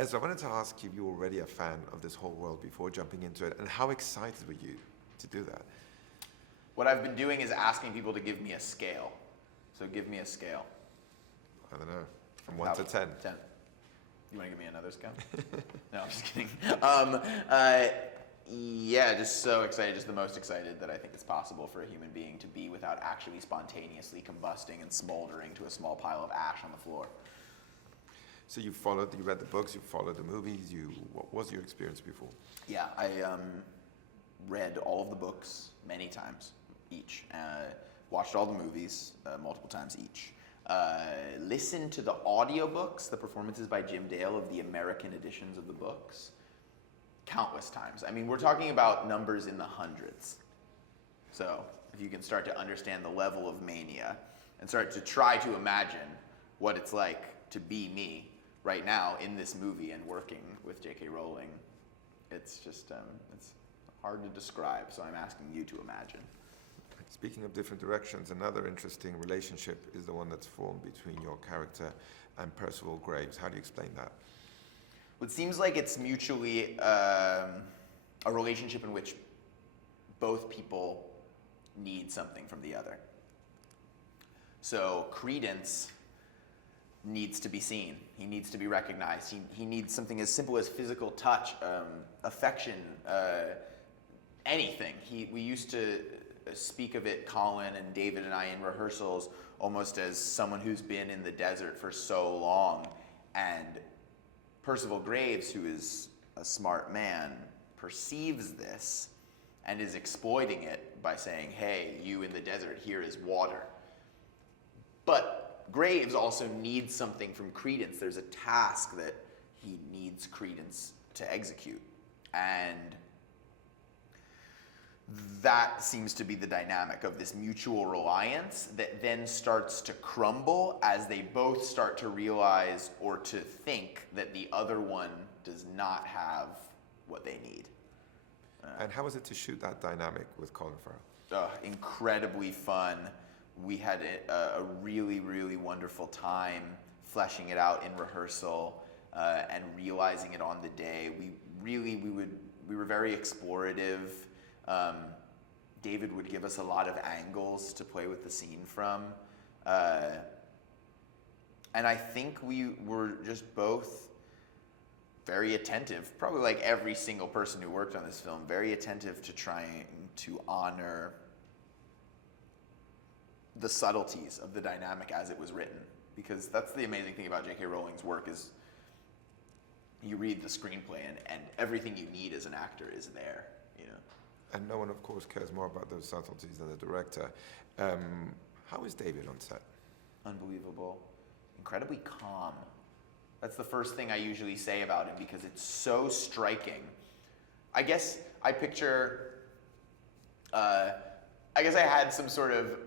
Ezra, I wanted to ask you were already a fan of this whole world before jumping into it, and how excited were you to do that? What I've been doing is asking people to give me a scale. So give me a scale. I don't know, from 1 to 10. 10. You want to give me another scale? No, I'm just kidding. Yeah, just so excited, just the most excited that I think it's possible for a human being to be without actually spontaneously combusting and smoldering to a small pile of ash on the floor. So you read the books, you followed the movies, what was your experience before? Yeah, I read all of the books many times each, watched all the movies multiple times each, listened to the audiobooks, the performances by Jim Dale of the American editions of the books, countless times. I mean, we're talking about numbers in the hundreds. So if you can start to understand the level of mania and start to try to imagine what it's like to be me right now in this movie and working with J.K. Rowling, it's just, it's hard to describe, so I'm asking you to imagine. Speaking of different directions, another interesting relationship is the one that's formed between your character and Percival Graves. How do you explain that? Well, it seems like it's mutually a relationship in which both people need something from the other. So Credence needs to be seen. He needs to be recognized. He needs something as simple as physical touch, affection, anything. We used to speak of it, Colin and David and I, in rehearsals, almost as someone who's been in the desert for so long. And Percival Graves, who is a smart man, perceives this and is exploiting it by saying, hey, you in the desert, here is water. But Graves also needs something from Credence. There's a task that he needs Credence to execute. And that seems to be the dynamic of this mutual reliance that then starts to crumble as they both start to realize or to think that the other one does not have what they need. And how was it to shoot that dynamic with Colin Farrell? Incredibly fun. We had a really, really wonderful time fleshing it out in rehearsal and realizing it on the day. We were very explorative. David would give us a lot of angles to play with the scene from. And I think we were just both very attentive, probably like every single person who worked on this film, very attentive to trying to honor the subtleties of the dynamic as it was written. Because that's the amazing thing about J.K. Rowling's work is you read the screenplay and everything you need as an actor is there, you know. And no one, of course, cares more about those subtleties than the director. How is David on set? Unbelievable. Incredibly calm. That's the first thing I usually say about him because it's so striking. I guess I had some sort of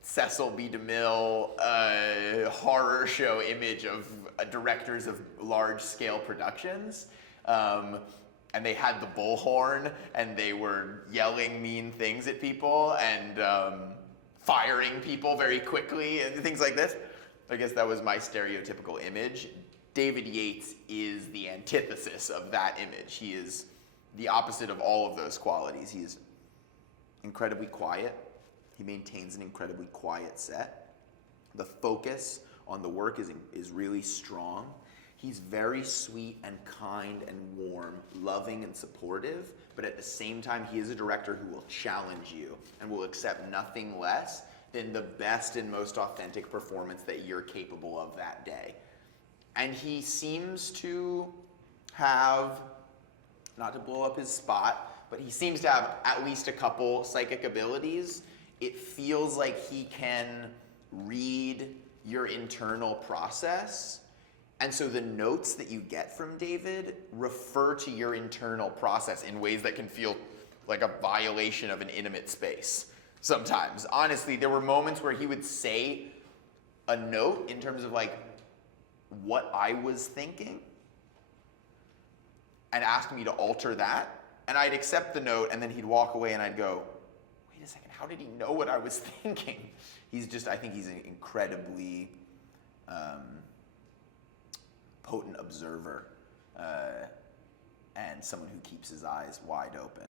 Cecil B. DeMille horror show image of directors of large-scale productions. And they had the bullhorn, and they were yelling mean things at people and firing people very quickly and things like this. I guess that was my stereotypical image. David Yates is the antithesis of that image. He is the opposite of all of those qualities. He is incredibly quiet. He maintains an incredibly quiet set. The focus on the work is really strong. He's very sweet and kind and warm, loving and supportive, but at the same time, he is a director who will challenge you and will accept nothing less than the best and most authentic performance that you're capable of that day. And he seems to have, not to blow up his spot, but he seems to have at least a couple psychic abilities. It feels like he can read your internal process. And so the notes that you get from David refer to your internal process in ways that can feel like a violation of an intimate space sometimes. Honestly, there were moments where he would say a note in terms of like what I was thinking and ask me to alter that. And I'd accept the note and then he'd walk away and I'd go, wait a second, how did he know what I was thinking? I think he's an incredibly potent observer. and someone who keeps his eyes wide open.